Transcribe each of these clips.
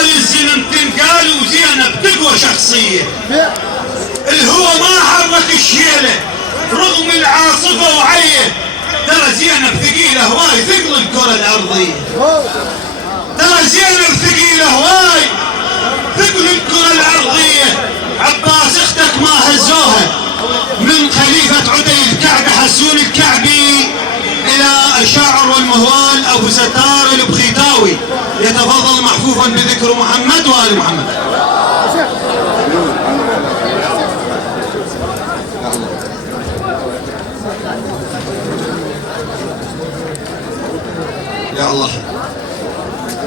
هذه الزينتين قالوا زينب تقوى شخصية، الهوى ما حرك الشيلة رغم العاصفة وعيه. ترى زينب ثقيلة هواي ثقل الكرة الأرضية، ترى زينب ثقيلة هواي ثقل الكرة الأرضية. عباس اختك ما هزوها من خليفة عدي الكعبة حسون الكعبي إلى الشاعر والمهوال أبو ستار البخيتاوي. يتفضل محفوفا بذكر محمد وآل محمد. يا الله.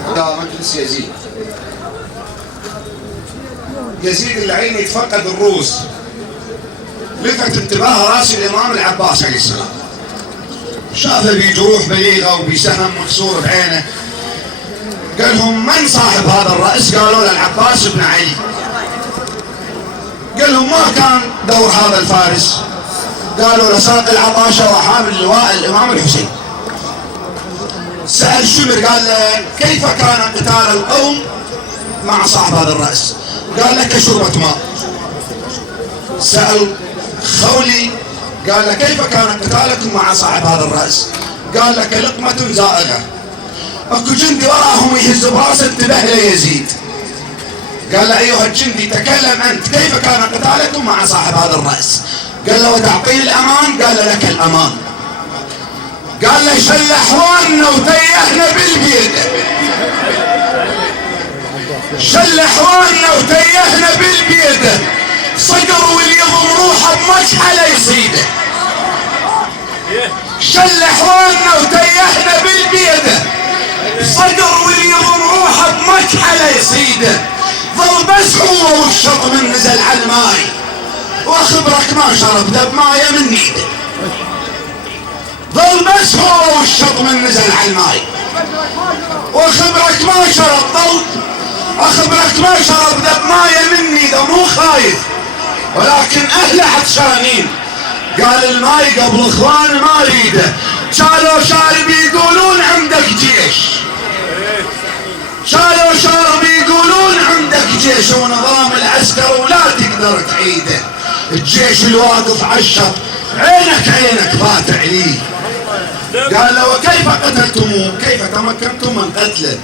هذا مجلس يزيد. يزيد العين يتفقد الروس. لفت انتباه راس الإمام العباس عليه السلام، شافه بجروح بليغة وبسهم مكسور بعينه. قال لهم من صاحب هذا الرأس؟ قالوا له العباس بن علي. قال لهم ما كان دور هذا الفارس؟ قالوا له ساق العطاشة وحامل لواء الإمام الحسين. سأل شمر قال له كيف كان قتال القوم مع صاحب هذا الرأس؟ قال له كشربة ماء. سأل خولي قال له كيف كان قتالكم مع صاحب هذا الرأس؟ قال له كلقمة زائغة. اكو جندي وراهم يهز براسه انتبه ليزيد. قال له ايها الجندي تكلم انت، كيف كان قتالكم مع صاحب هذا الرأس؟ قال له وتعطيني الامان؟ قال له لك الامان. قال له شل احوالنا وتيهنا بالبيد، شل احوالنا وتيهنا بالبيد، صقر واللي يضم روحه بمكحله يصيده. شل احوالنا وتيهنا بالبيد، صقر واللي يضم روحه بمكحله يصيده. ظل بس هو والشط من نزل على الماي، واخبرك ما شرب ذب مايه من ايده. ظل بس هو والشط من نزل على الماي، واخبرك ما شرب. ظل اخبرك ما شرب ذب مايه من ايده، مو خايف ولكن اهله عطشانين. قال الماي قبل اخوان ما اريده. شالوا شارب يقولون عندك جيش، شالوا شارب يقولون عندك جيش، ونظام العسكر ولا تقدر تعيده. الجيش الواقف عالشط عينك عينك فات عليه. قال له وكيف قتلتموه؟ كيف تمكنتم من قتله؟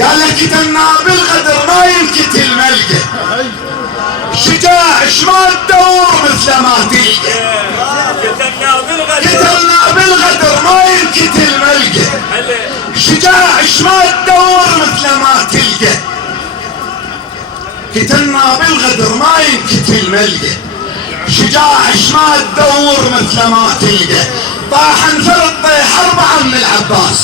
قال له قتلنا بالغدر ما ينقتل ملقه، شجاع شمال دور مثل ما تلقى. قتلنا بالغدر ما ينقتل ملقه، شجاع شمال دور مثل ما تلقى. قتلنا بالغدر ما ينقتل ملقه، شجاع شمال دور مثل ما تلقى. طاح انفرد طيح 4 من العباس،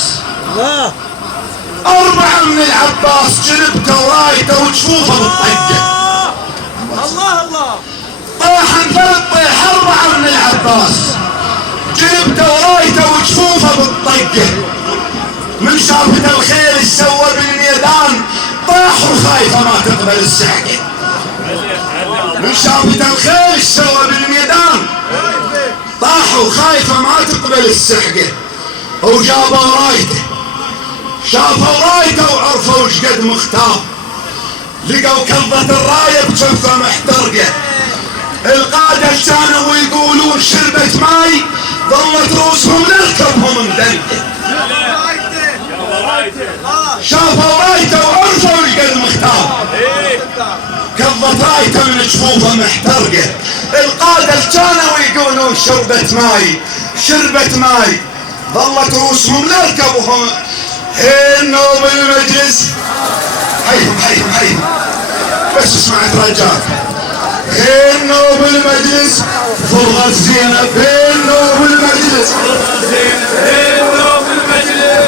4 من العباس جنبته ورايته وجفوفه بالطقه. الله الله. طاح انفرد طيح 4 من العباس جنبته ورايته وجفوفه بالطقه. من شافت الخيل ايش سوى بالميدان؟ طاح وخايفه ما تقبل السحقه. من شافت الخيل ايش سوى بالميدان؟ طاح وخايفه ما تقبل السحقه. وجابوا رايته، شافوا رايته وعرفوا وش قد مختار. لقوا كظة الرايه بجفه محترقه. القاده كانوا يقولون شربت ماي، ظلت رؤوسهم لركبهم مدلقه. شافوا رايته وعرفوا وش قد مختار. كظة رايته من جفوفه محترقه. القاده كانوا يقولون شربت ماي، شربت ماي، ظلت رؤوسهم لركبهم. النوب المجلس حيهم حيهم حيهم بس اسمعت رجال. النوب المجلس فرغت زينب، النوب المجلس فرغت زينب، النوب المجلس.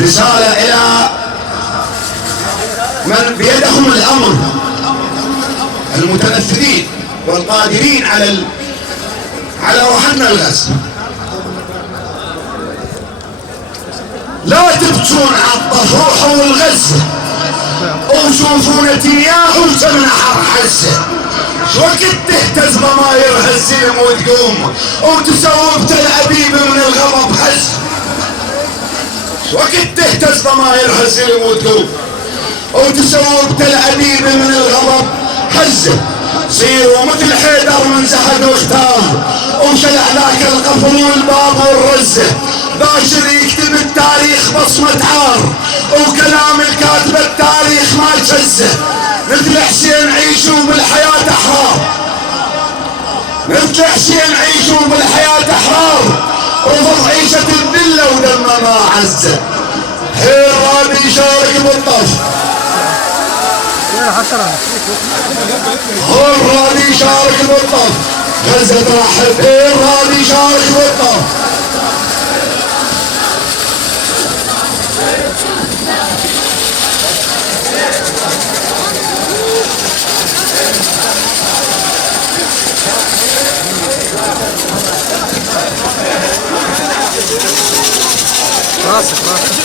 رسالة إلى من بيدهم الأمر، المتنفذين والقادرين على وحنا الغزو. لا تبكون على الطفوح والغزة وشوفوا نتنياهو وسمنحر حزة. شوقت تهتز ضماير هالزلم وتقوم وتسوي بتل أبيب من الغضب هز. شوقت تهتز ضماير هالزلم وتقوم وتسوي بتل أبيب من الغضب هزة. صيروا مثل حيدر من زهد واختار وشلع ذاك القفل والباب والرزة. باشر يكتب التاريخ بصمة عار وكلام الكاتب التاريخ ما يجزه. مثل حسين عيشوا بالحياة أحرار، مثل حسين عيشوا بالحياة أحرار، رفض عيشة الذلة ودم ما عزه. حين راد يشارك بالطف، هون راد يشارك بالطف، غزة ترحب. حين راد يشارك بالطف. راسك راسك